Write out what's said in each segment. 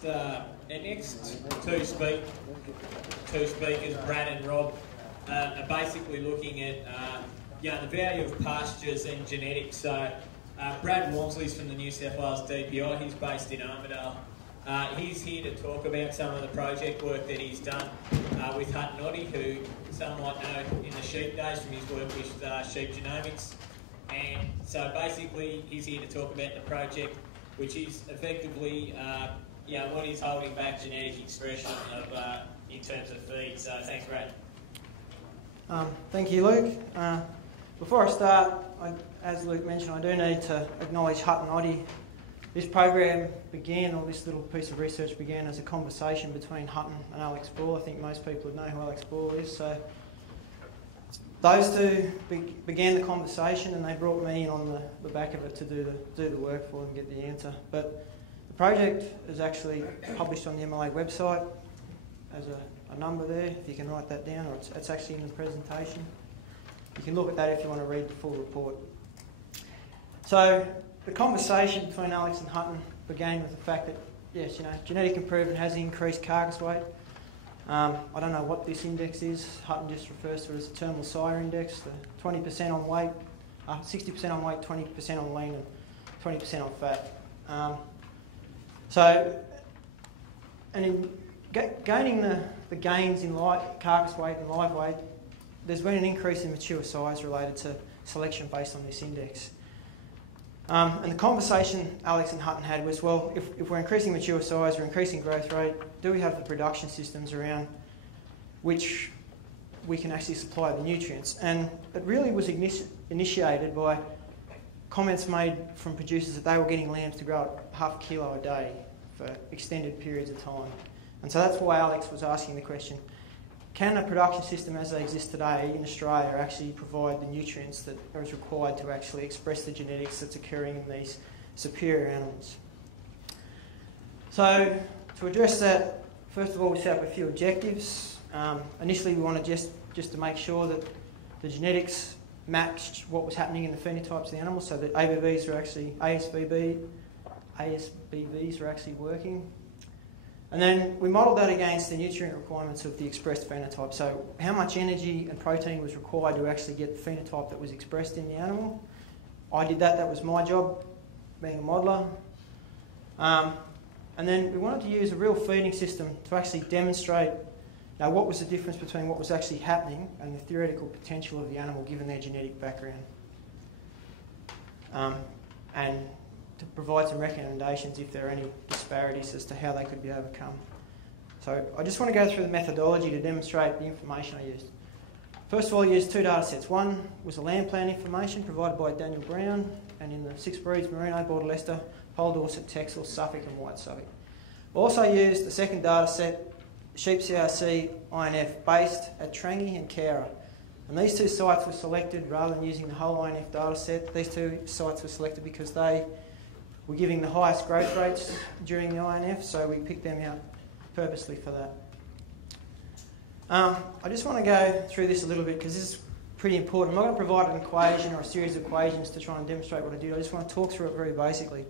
two speakers, Brad and Rob, are basically looking at the value of pastures and genetics. So Brad Walmsley's from the New South Wales DPI. He's based in Armidale. He's here to talk about some of the project work that he's done with Hutton, who some might know in the sheep days from his work with sheep genomics. And so basically he's here to talk about the project, which is effectively what is holding back genetic expression of in terms of feed. So thanks, Brad. Thank you, Luke. Before I start, as Luke mentioned, I do need to acknowledge Hutton. This program began, or this little piece of research began as a conversation between Hutton and Alex Ball. I think most people would know who Alex Ball is. So those two began the conversation, and they brought me in on the back of it to do the work for them and get the answer. But the project is actually published on the MLA website as a number there, if you can write that down, or it's actually in the presentation. You can look at that if you want to read the full report. So the conversation between Alex and Hutton began with the fact that, yes, genetic improvement has increased carcass weight. I don't know what this index is. Hutton just refers to it as the terminal sire index, the 20% on weight, 60% on weight, 20% on lean, and 20% on fat. In gaining the gains in carcass weight and live weight, there's been an increase in mature size related to selection based on this index. And the conversation Alex and Hutton had was, well, if we're increasing mature size, we're increasing growth rate, do we have the production systems around which we can actually supply the nutrients? And it really was initiated by comments made from producers that they were getting lambs to grow at half a kilo a day for extended periods of time. And so that's why Alex was asking the question, can a production system as they exist today in Australia actually provide the nutrients that are required to actually express the genetics that's occurring in these superior animals? So to address that, first of all, we set up a few objectives. Initially, we wanted just to make sure that the genetics matched what was happening in the phenotypes of the animals, so that ASBVs were actually working. And then we modelled that against the nutrient requirements of the expressed phenotype. So how much energy and protein was required to actually get the phenotype that was expressed in the animal. I did that. That was my job, being a modeller. And then we wanted to use a real feeding system to actually demonstrate what was the difference between what was actually happening and the theoretical potential of the animal given their genetic background. And to provide some recommendations if there are any disparities as to how they could be overcome. So I just want to go through the methodology to demonstrate the information I used. First of all, I used two data sets. One was the LAMBPLAN information provided by Daniel Brown, and in the 6 breeds, Merino, Border Leicester, Pole Dorset, Texel, Suffolk and White Suffolk. I also used the second data set, Sheep CRC INF, based at Trangie and Cowra. And these two sites were selected rather than using the whole INF data set. These two sites were selected because they were giving the highest growth rates during the INF, so we picked them out purposely for that. I just want to go through this a little bit because this is pretty important. I'm not going to provide an equation or a series of equations to try and demonstrate what I did. I just want to talk through it very basically.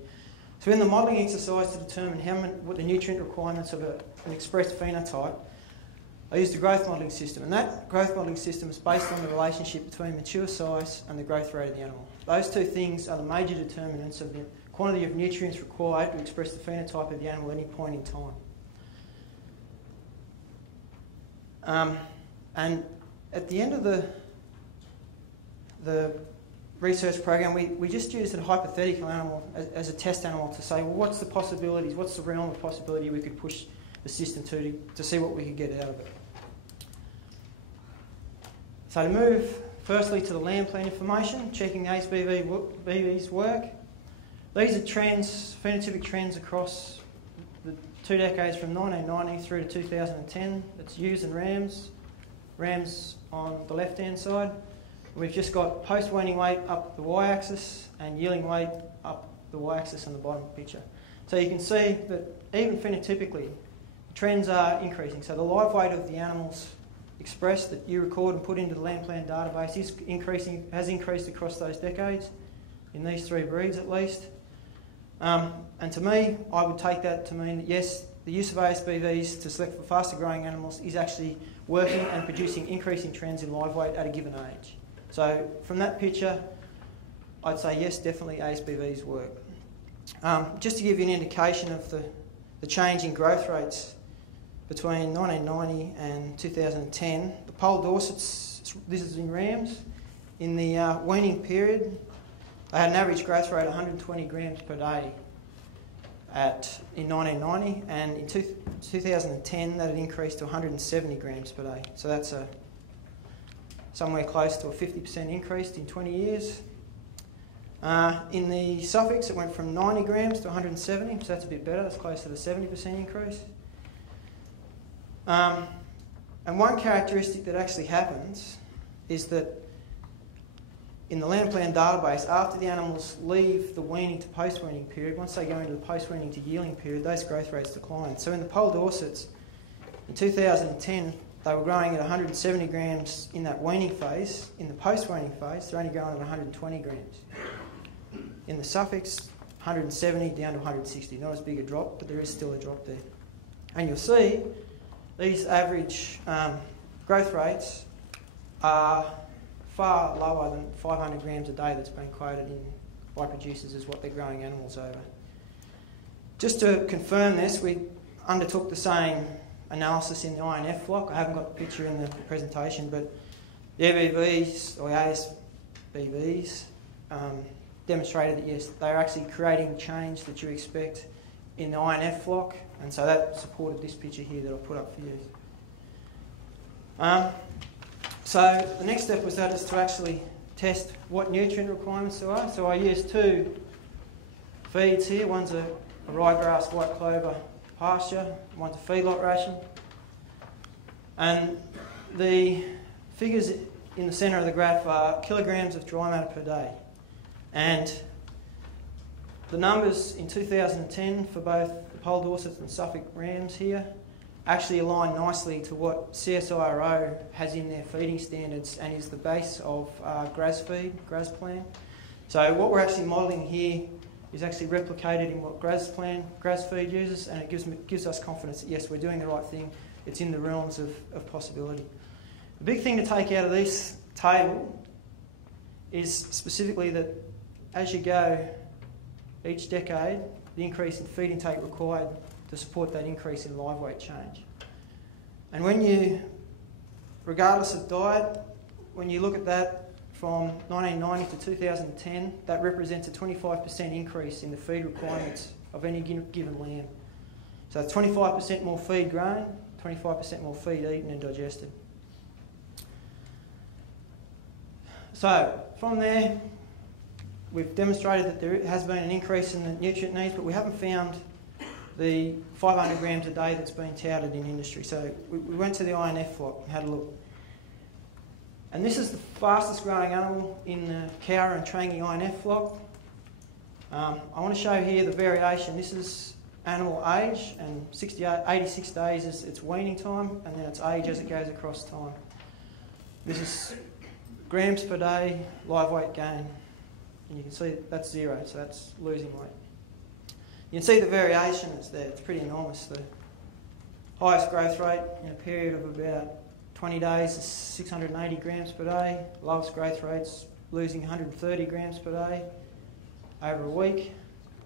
So in the modelling exercise to determine what the nutrient requirements of an expressed phenotype, I used a growth modelling system, and that growth modelling system is based on the relationship between mature size and the growth rate of the animal. Those two things are the major determinants of the quantity of nutrients required to express the phenotype of the animal at any point in time. And at the end of the research program, we just used a hypothetical animal as a test animal to say, well, what's the possibilities, what's the realm of possibility we could push the system to see what we could get out of it. So to move firstly to the LAMBPLAN information, checking the ASBV's work. These are trends, phenotypic trends across the 2 decades from 1990 through to 2010. It's ewes and rams on the left-hand side. We've just got post-weaning weight up the y-axis and yielding weight up the y-axis on the bottom picture. So you can see that even phenotypically, trends are increasing. So the live weight of the animals expressed that you record and put into the LAMBPLAN database is increasing, has increased across those decades, in these 3 breeds at least. And to me, I would take that to mean that yes, the use of ASBVs to select for faster growing animals is actually working and producing increasing trends in live weight at a given age. So from that picture, I'd say yes, definitely ASBVs work. Just to give you an indication of the change in growth rates between 1990 and 2010, the Pole Dorsets, this is in rams, in the weaning period, they had an average growth rate of 120 grams per day in 1990, and in 2010 that had increased to 170 grams per day. So that's somewhere close to a 50% increase in 20 years. In the Suffolks it went from 90 grams to 170, so that's a bit better, that's close to the 70% increase. And one characteristic that actually happens is that in the LAMBPLAN database, after the animals leave the weaning to post-weaning period, once they go into the post-weaning to yielding period, those growth rates decline. So in the Pole Dorsets, in 2010, they were growing at 170 grams in that weaning phase. In the post-weaning phase, they're only growing at 120 grams. In the Suffolks, 170 down to 160. Not as big a drop, but there is still a drop there. And you'll see these average growth rates are far lower than 500 grams a day that's been quoted by producers as what they're growing animals over. Just to confirm this, we undertook the same analysis in the INF flock. I haven't got the picture in the presentation, but the EBVs or ASBVs demonstrated that yes, they're actually creating change that you expect in the INF flock, and so that supported this picture here that I put up for you. So the next step was that is to actually test what nutrient requirements there are. So I used two feeds here. One's a ryegrass white clover pasture, one's a feedlot ration. And the figures in the centre of the graph are kilograms of dry matter per day. And the numbers in 2010 for both the Pole Dorsets and Suffolk rams here actually align nicely to what CSIRO has in their feeding standards and is the base of GRAS plan. So what we're actually modelling here is actually replicated in what GRAS feed uses, and it gives us confidence that yes, we're doing the right thing, it's in the realms of possibility. The big thing to take out of this table is specifically that as you go each decade, the increase in feed intake required to support that increase in live weight change. And when you, regardless of diet, when you look at that from 1990 to 2010, that represents a 25% increase in the feed requirements of any given lamb. So 25% more feed grown, 25% more feed eaten and digested. So from there, we've demonstrated that there has been an increase in the nutrient needs, but we haven't found the 500 grams a day that's been touted in industry. So we went to the INF flock and had a look. And this is the fastest growing animal in the Cowra and Trangie INF flock. I want to show here the variation. This is animal age, and 86 days is its weaning time, and then its age as it goes across time. This is grams per day, live weight gain. And you can see that's 0, so that's losing weight. You can see the variation is there, it's pretty enormous. The highest growth rate in a period of about 20 days is 680 grams per day. Lowest growth rates losing 130 grams per day over a week.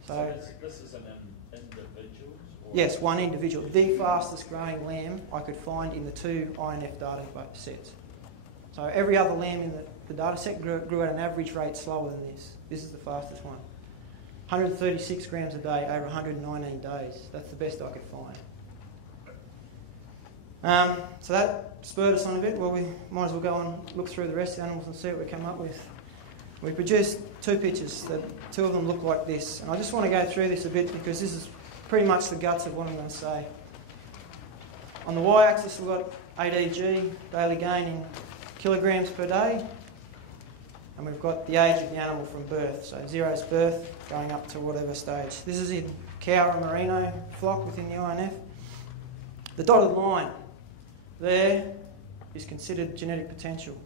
So this is an individual? Yes, one individual. The fastest growing lamb I could find in the two INF data sets. So every other lamb in the data set grew at an average rate slower than this. This is the fastest one. 136 grams a day over 119 days. That's the best I could find. So that spurred us on a bit. Well, we might as well go and look through the rest of the animals and see what we come up with. We produced two pictures. Two of them look like this. And I just want to go through this a bit because this is pretty much the guts of what I'm going to say. On the y-axis we've got ADG, daily gain in kilograms per day. And we've got the age of the animal from birth, so 0's birth going up to whatever stage. This is in Cowra Merino flock within the INF. The dotted line there is considered genetic potential.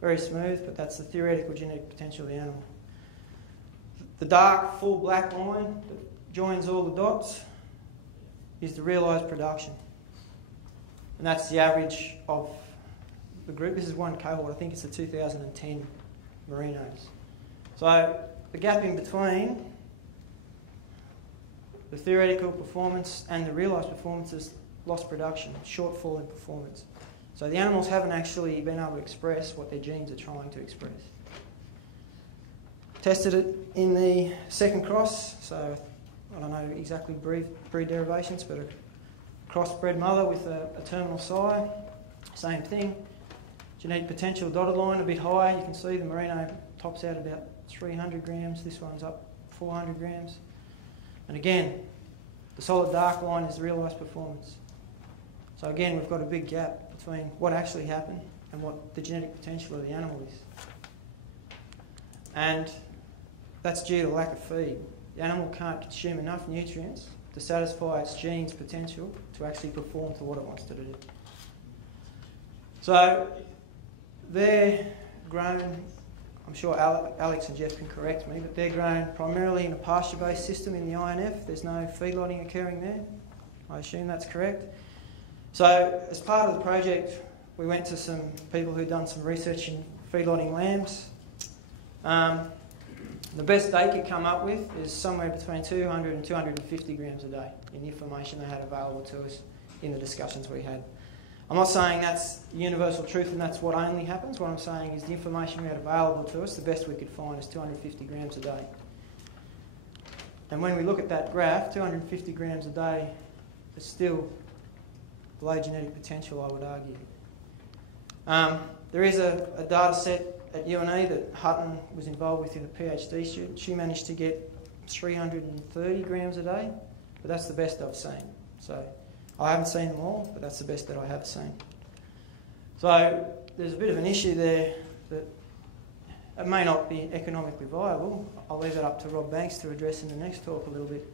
Very smooth, but that's the theoretical genetic potential of the animal. The dark, full black line that joins all the dots is the realised production. And that's the average of the group. This is one cohort, I think it's the 2010 Merinos. So the gap in between the theoretical performance and the realised performance is lost production, shortfall in performance. So the animals haven't actually been able to express what their genes are trying to express. Tested it in the second cross, so I don't know exactly breed derivations, but a crossbred mother with a terminal sire, same thing. Genetic potential dotted line a bit higher. You can see the Merino tops out about 300 grams, this one's up 400 grams. And again, the solid dark line is the realised performance. So again, we've got a big gap between what actually happened and what the genetic potential of the animal is. And that's due to lack of feed. The animal can't consume enough nutrients to satisfy its gene's potential to actually perform to what it wants to do. So they're grown, I'm sure Alex and Jeff can correct me, but they're grown primarily in a pasture-based system in the INF. There's no feedlotting occurring there. I assume that's correct. So as part of the project, we went to some people who'd done some research in feedlotting lambs. The best they could come up with is somewhere between 200 and 250 grams a day in the information they had available to us in the discussions we had. I'm not saying that's universal truth and that's what only happens. What I'm saying is the information we had available to us, the best we could find is 250 grams a day. And when we look at that graph, 250 grams a day is still below genetic potential, I would argue. There is a data set at UNE that Hutton was involved with in a PhD student. She managed to get 330 grams a day, but that's the best I've seen. So I haven't seen them all, but that's the best that I have seen. So there's a bit of an issue there that it may not be economically viable. I'll leave that up to Rob Banks to address in the next talk a little bit.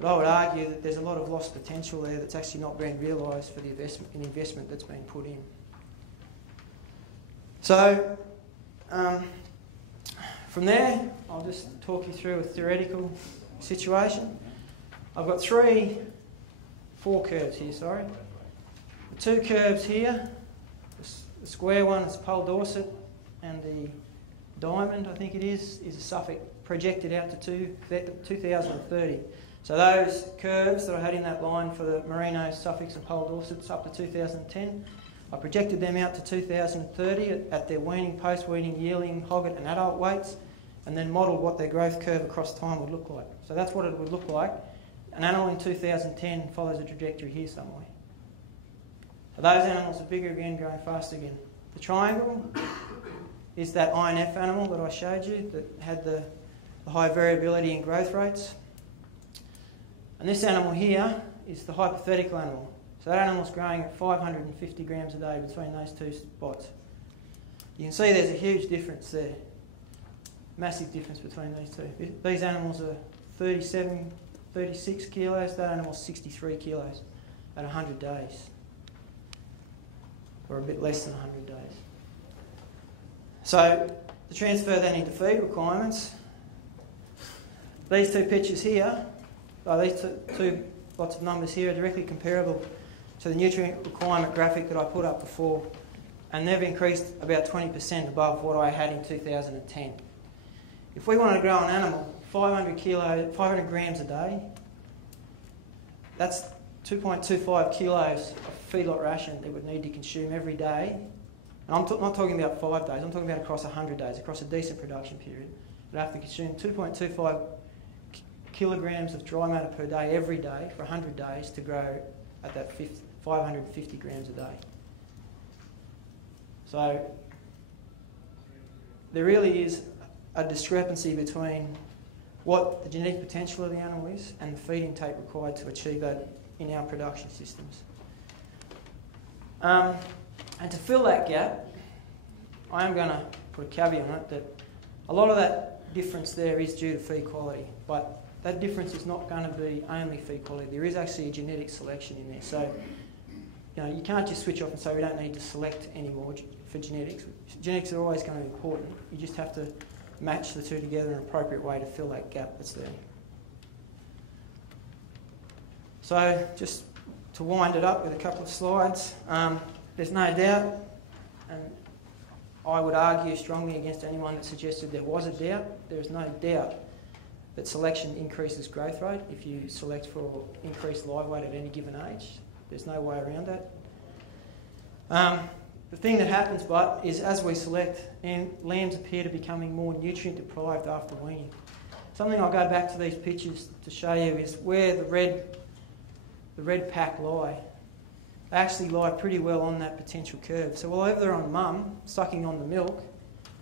But I would argue that there's a lot of lost potential there that's actually not being realised for the investment that's been put in. So from there, I'll just talk you through a theoretical situation. I've got four curves here, sorry. The two curves here, the square one is Pole Dorset, and the diamond, I think it is a Suffolk projected out to 2030. So those curves that I had in that line for the Merino, Suffolks and Pole Dorsets up to 2010, I projected them out to 2030 at their weaning, post-weaning, yearling, hogget and adult weights, and then modelled what their growth curve across time would look like. So that's what it would look like. An animal in 2010 follows a trajectory here somewhere. So those animals are bigger again, growing faster again. The triangle is that INF animal that I showed you that had the high variability in growth rates. And this animal here is the hypothetical animal. So that animal's growing at 550 grams a day between those two spots. You can see there's a huge difference there. Massive difference between these two. These animals are 36 kilos, that animal's 63 kilos at 100 days. Or a bit less than 100 days. So to transfer that into feed requirements, these two pictures here, these two lots of numbers here are directly comparable to the nutrient requirement graphic that I put up before, and they've increased about 20% above what I had in 2010. If we wanted to grow an animal 500 grams a day, that's 2.25 kilos of feedlot ration they would need to consume every day. And I'm not talking about 5 days, I'm talking about across 100 days, across a decent production period. They'd have to consume 2.25 kilograms of dry matter per day every day for 100 days to grow at that 550 grams a day. So there really is a discrepancy between what the genetic potential of the animal is and the feed intake required to achieve that in our production systems. And to fill that gap, I am going to put a caveat on it that a lot of that difference there is due to feed quality, but that difference is not going to be only feed quality. There is actually a genetic selection in there. So, you can't just switch off and say we don't need to select anymore for genetics. Genetics are always going to be important. You just have to match the two together in an appropriate way to fill that gap that's there. So just to wind it up with a couple of slides, there's no doubt, and I would argue strongly against anyone that suggested there was a doubt. There is no doubt that selection increases growth rate if you select for increased live weight at any given age. There's no way around that. The thing that happens, but, is as we select, and lambs appear to becoming more nutrient deprived after weaning. Something I'll go back to these pictures to show you is where the red pack lie. They actually lie pretty well on that potential curve. So although they're on mum, sucking on the milk,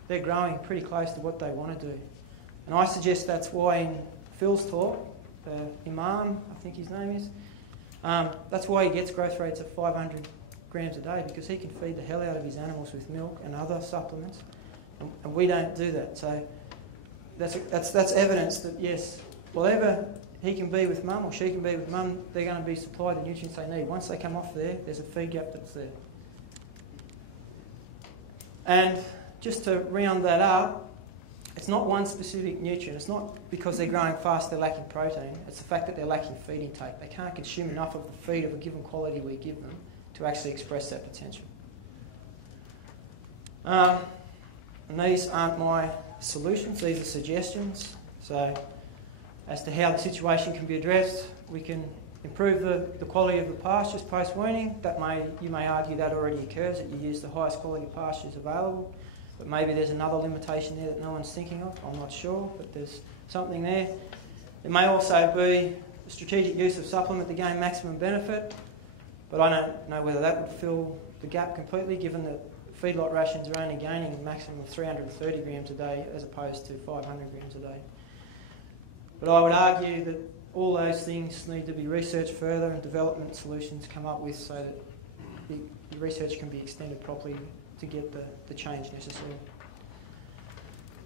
they're growing pretty close to what they want to do. And I suggest that's why in Phil's talk, the Imam, I think his name is, that's why he gets growth rates of 500 grams a day, because he can feed the hell out of his animals with milk and other supplements, and we don't do that. So that's evidence that yes, whatever he can be with mum or she can be with mum, they're going to be supplied the nutrients they need. Once they come off there's a feed gap that's there. And just to round that up, it's not one specific nutrient. It's not because they're growing fast they're lacking protein. It's the fact that they're lacking feed intake. They can't consume enough of the feed of a given quality we give them to actually express that potential. And these aren't my solutions, these are suggestions. So as to how the situation can be addressed, we can improve the quality of the pastures post-weaning. You may argue that already occurs, that you use the highest quality pastures available, but maybe there's another limitation there that no one's thinking of. I'm not sure, but there's something there. It may also be the strategic use of supplement to gain maximum benefit, but I don't know whether that would fill the gap completely, given that feedlot rations are only gaining a maximum of 330 grams a day as opposed to 500 grams a day. But I would argue that all those things need to be researched further and development solutions come up with so that the research can be extended properly to get the change necessary.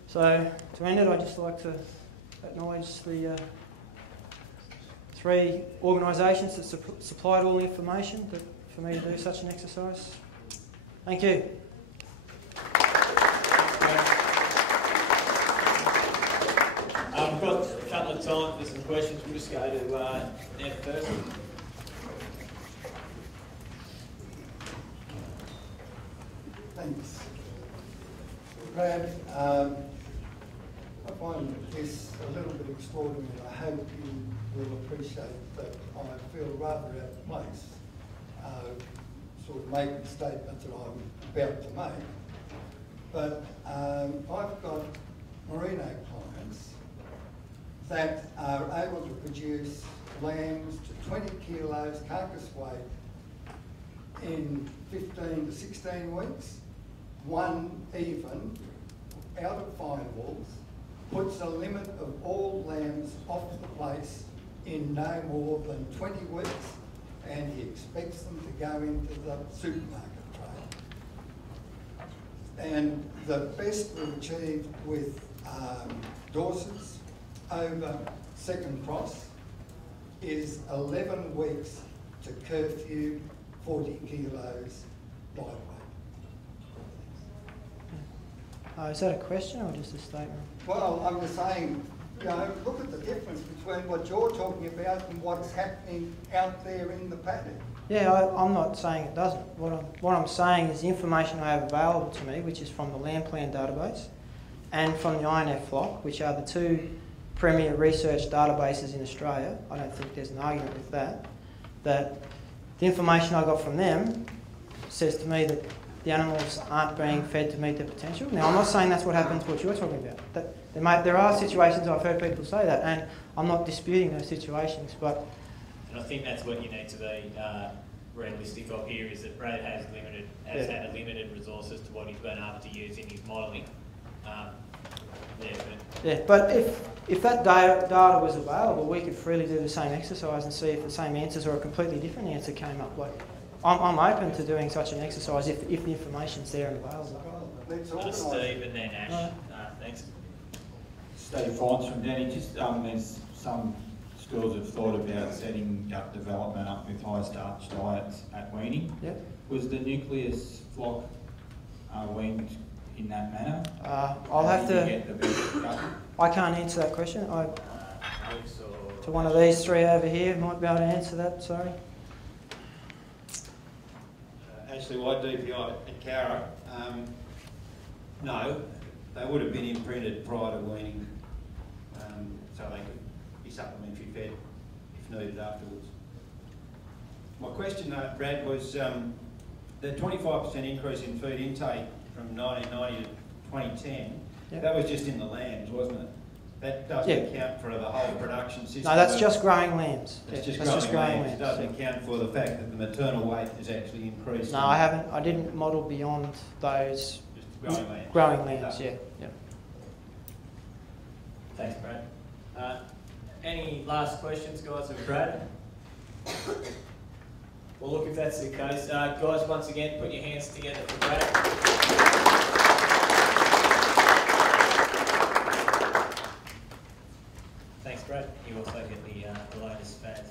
So to end it, I'd just like to acknowledge the 3 organisations that supplied all the information for me to do such an exercise. Thank you. We've got a couple of time for some questions. We'll just go to Nev first. Thanks. Brad, I find this a little bit extraordinary. I hope you will appreciate that I feel rather out of place, sort of making the statement that I'm about to make. But I've got Merino clients that are able to produce lambs to 20 kilos carcass weight in 15 to 16 weeks. One even, out of fine wools, puts a limit of all lambs off the place in no more than 20 weeks, and he expects them to go into the supermarket trade. And the best we've achieved with Dorsets over second cross is 11 weeks to curfew, 40 kilos live weight. Is that a question or just a statement? Well, I'm just saying, you know, look at the difference between what you're talking about and what's happening out there in the paddock. Yeah, I'm not saying it doesn't. What I'm saying is the information I have available to me, which is from the LAMBPLAN database and from the INF flock, which are the 2 premier research databases in Australia. I don't think there's an argument with that. That the information I got from them says to me that the animals aren't being fed to meet their potential. Now, I'm not saying that's what happens, what you're talking about. There are situations I've heard people say that, and I'm not disputing those situations, but... And I think that's what you need to be realistic of here, is that Brad has had a limited resources to what he's been able to use in his modelling. But if that data was available, we could freely do the same exercise and see if the same answers or a completely different answer came up. Like, I'm open to doing such an exercise if the information's there and available. Steve and then Ash. Thanks. Steve Fines from Danny. Just there's some schools have thought about setting up development up with high starch diets at weaning. Yep. Was the nucleus flock weaned in that manner? I'll have to... I can't answer that question. to one of these three over here. Might be able to answer that, sorry. Ashley White, DPI at Cowra. No, they would have been imprinted prior to weaning, so they could be supplementary fed if needed afterwards. My question, Brad, was the 25% increase in feed intake from 1990 to 2010, Yep. that was just in the lambs, wasn't it? That doesn't account for the whole production system. No, that's just growing lambs. It's Yeah, just growing lambs. It yeah. doesn't account for the fact that the maternal weight has actually increased. No, I haven't. I didn't model beyond those Just growing lambs. growing lambs. Yeah. Thanks, Brad. Any last questions, guys, of Brad? Well, look, if that's the case, guys, once again, put your hands together for Brad. Thanks, Brad. You also get the latest fans.